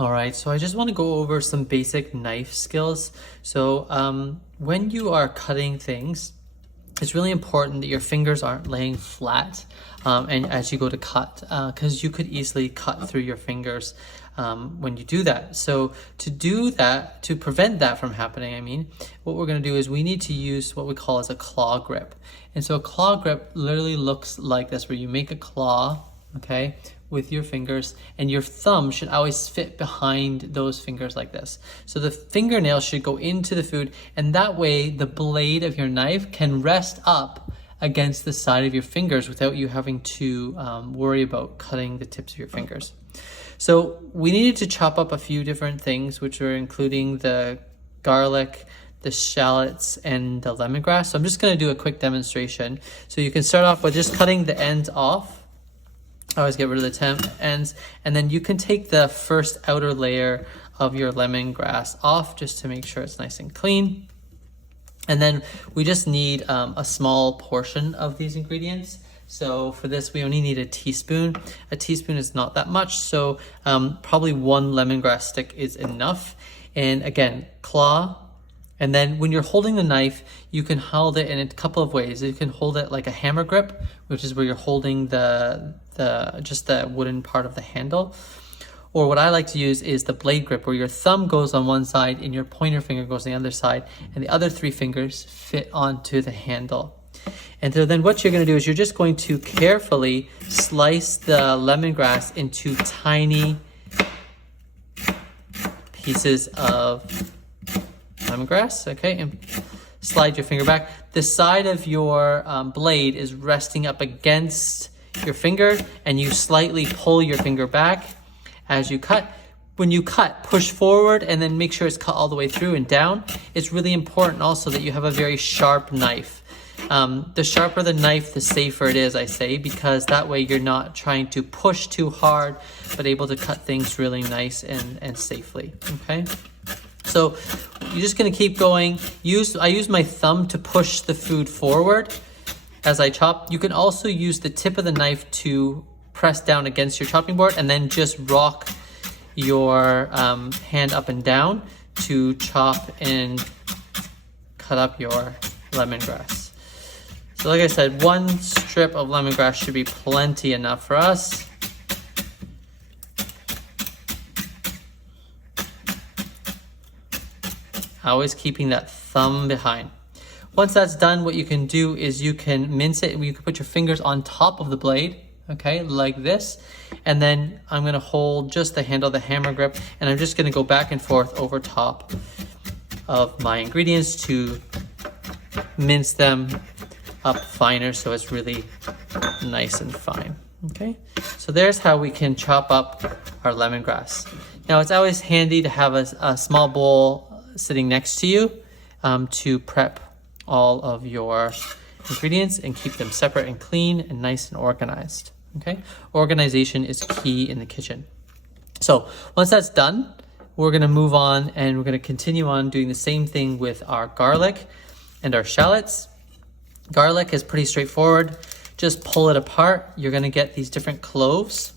All right, so I just want to go over some basic knife skills. So when you are cutting things, it's really important that your fingers aren't laying flat and as you go to cut, because you could easily cut through your fingers when you do that. So to do that, to prevent that from happening, what we're going to do is we need to use what we call as a claw grip. And so a claw grip literally looks like this, where you make a claw, okay, with your fingers, and your thumb should always fit behind those fingers like this. So the fingernail should go into the food, and that way the blade of your knife can rest up against the side of your fingers without you having to worry about cutting the tips of your fingers. So we needed to chop up a few different things, which are including the garlic, the shallots, and the lemongrass. So I'm just going to do a quick demonstration. So you can start off with just cutting the ends off. I always get rid of the ends, and then you can take the first outer layer of your lemongrass off just to make sure it's nice and clean. And then we just need a small portion of these ingredients. So for this, we only need a teaspoon. A teaspoon is not that much, so probably one lemongrass stick is enough. And again, claw. And then when you're holding the knife, you can hold it in a couple of ways. You can hold it like a hammer grip, which is where you're holding just the wooden part of the handle. Or what I like to use is the blade grip, where your thumb goes on one side and your pointer finger goes on the other side, and the other three fingers fit onto the handle. And so then what you're going to do is you're just going to carefully slice the lemongrass into tiny pieces of lemongrass, okay, and slide your finger back. The side of your blade is resting up against your finger, and you slightly pull your finger back as you cut. When you cut, push forward and then make sure it's cut all the way through and down. It's really important also that you have a very sharp knife. The sharper the knife, the safer it is, I say, because that way you're not trying to push too hard, but able to cut things really nice and safely, okay? So you're just gonna keep going. I use my thumb to push the food forward as I chop. You can also use the tip of the knife to press down against your chopping board and then just rock your hand up and down to chop and cut up your lemongrass. So like I said, one strip of lemongrass should be plenty enough for us. Always keeping that thumb behind. Once that's done, what you can do is you can mince it. You can put your fingers on top of the blade, okay, like this. And then I'm gonna hold just the handle, the hammer grip, and I'm just gonna go back and forth over top of my ingredients to mince them up finer so it's really nice and fine, okay? So there's how we can chop up our lemongrass. Now it's always handy to have a small bowl sitting next to you to prep all of your ingredients and keep them separate and clean and nice and organized, okay? Organization is key in the kitchen. So once that's done, we're gonna move on and we're gonna continue on doing the same thing with our garlic and our shallots. Garlic is pretty straightforward. Just pull it apart. You're gonna get these different cloves.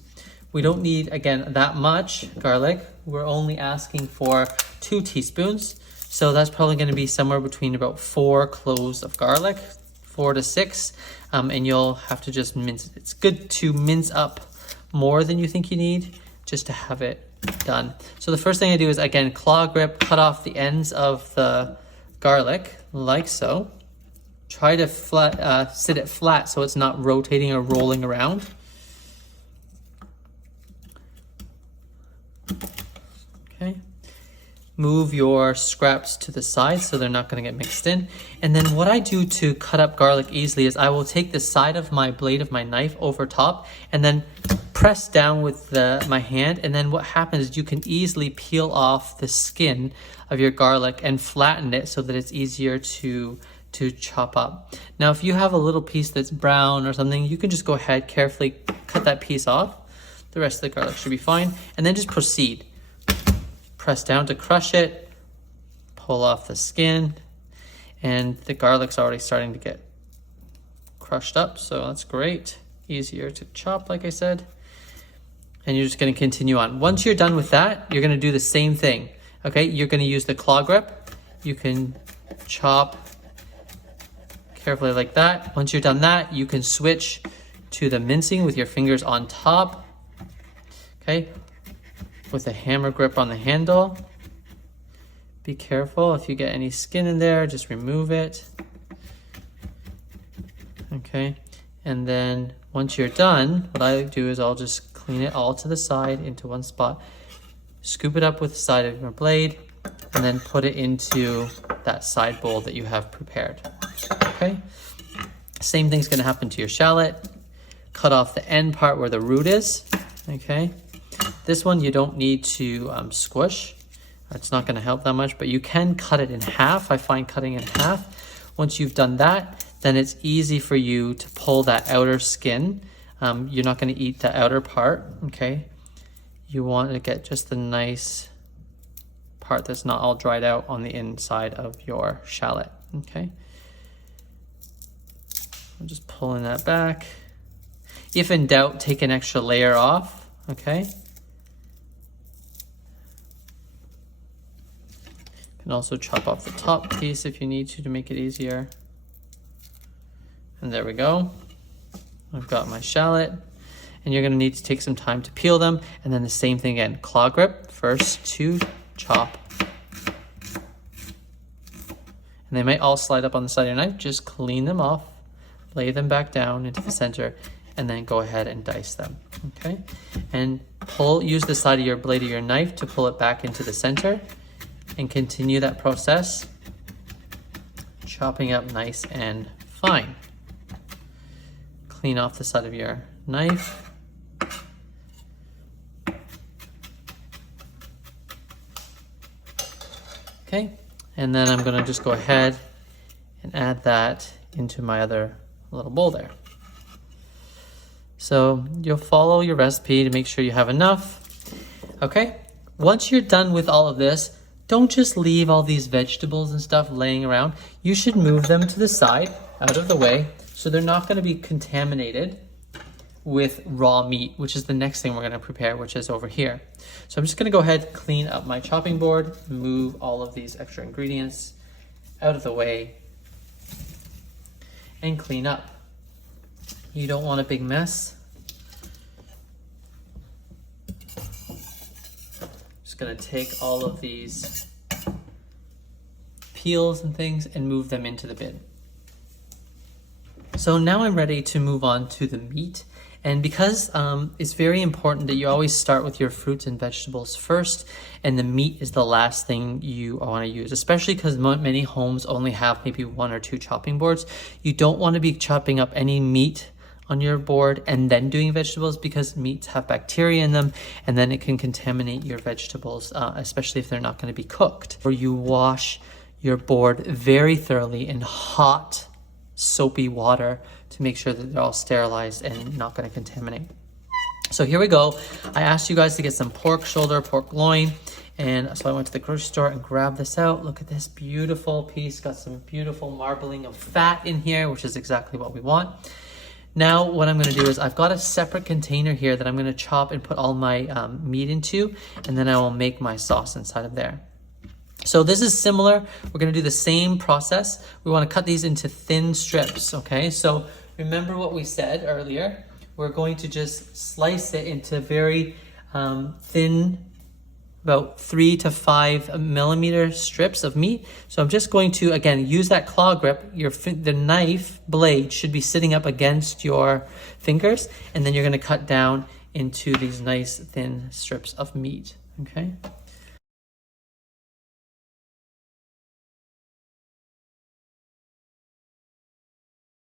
We don't need, again, that much garlic. We're only asking for 2 teaspoons. So that's probably gonna be somewhere between about 4 cloves of garlic, 4 to 6, and you'll have to just mince it. It's good to mince up more than you think you need, just to have it done. So the first thing I do is, again, claw grip, cut off the ends of the garlic, like so. Try to sit it flat so it's not rotating or rolling around. Okay. Move your scraps to the side so they're not going to get mixed in. And then what I do to cut up garlic easily is I will take the side of my blade of my knife over top and then press down with my hand. And then what happens is you can easily peel off the skin of your garlic and flatten it so that it's easier to chop up. Now, if you have a little piece that's brown or something, you can just go ahead, carefully cut that piece off. The rest of the garlic should be fine. And then just proceed. Press down to crush it, pull off the skin, and the garlic's already starting to get crushed up, so that's great. Easier to chop, like I said. And you're just going to continue on. Once you're done with that, you're going to do the same thing. Okay, you're going to use the claw grip. You can chop carefully like that. Once you're done that, you can switch to the mincing with your fingers on top. Okay, with a hammer grip on the handle. Be careful if you get any skin in there, just remove it. Okay, and then once you're done, what I do is I'll just clean it all to the side into one spot, scoop it up with the side of your blade, and then put it into that side bowl that you have prepared. Okay, same thing's gonna happen to your shallot. Cut off the end part where the root is. Okay, this one you don't need to squish. It's not gonna help that much, but you can cut it in half. I find cutting in half. Once you've done that, then it's easy for you to pull that outer skin. You're not gonna eat the outer part, okay? You want to get just the nice part that's not all dried out on the inside of your shallot, okay? I'm just pulling that back. If in doubt, take an extra layer off, okay? You can also chop off the top piece if you need to make it easier. And there we go. I've got my shallot. And you're gonna need to take some time to peel them. And then the same thing again, claw grip, first to chop. And they might all slide up on the side of your knife. Just clean them off, lay them back down into the center, and then go ahead and dice them, okay? And use the side of your blade of your knife to pull it back into the center and continue that process, chopping up nice and fine. Clean off the side of your knife. Okay, and then I'm gonna just go ahead and add that into my other little bowl there. So you'll follow your recipe to make sure you have enough. Okay, once you're done with all of this, don't just leave all these vegetables and stuff laying around. You should move them to the side, out of the way, so they're not gonna be contaminated with raw meat, which is the next thing we're gonna prepare, which is over here. So I'm just gonna go ahead, clean up my chopping board, move all of these extra ingredients out of the way, and clean up. You don't want a big mess. Just gonna take all of these peels and things and move them into the bin. So now I'm ready to move on to the meat. And because it's very important that you always start with your fruits and vegetables first, and the meat is the last thing you want to use, especially because many homes only have maybe 1 or 2 chopping boards. You don't want to be chopping up any meat on your board and then doing vegetables, because meats have bacteria in them, and then it can contaminate your vegetables, especially if they're not going to be cooked. Or you wash your board very thoroughly in hot, soapy water to make sure that they're all sterilized and not going to contaminate. So here we go. I asked you guys to get some pork shoulder, pork loin, and so I went to the grocery store and grabbed this out. Look at this beautiful piece. Got some beautiful marbling of fat in here, which is exactly what we want. Now what I'm going to do is I've got a separate container here that I'm going to chop and put all my meat into, and then I will make my sauce inside of there. So this is similar. We're going to do the same process. We want to cut these into thin strips, okay? So remember what we said earlier. We're going to just slice it into very thin, about 3 to 5 millimeter strips of meat. So I'm just going to, again, use that claw grip. The knife blade should be sitting up against your fingers, and then you're going to cut down into these nice thin strips of meat, okay?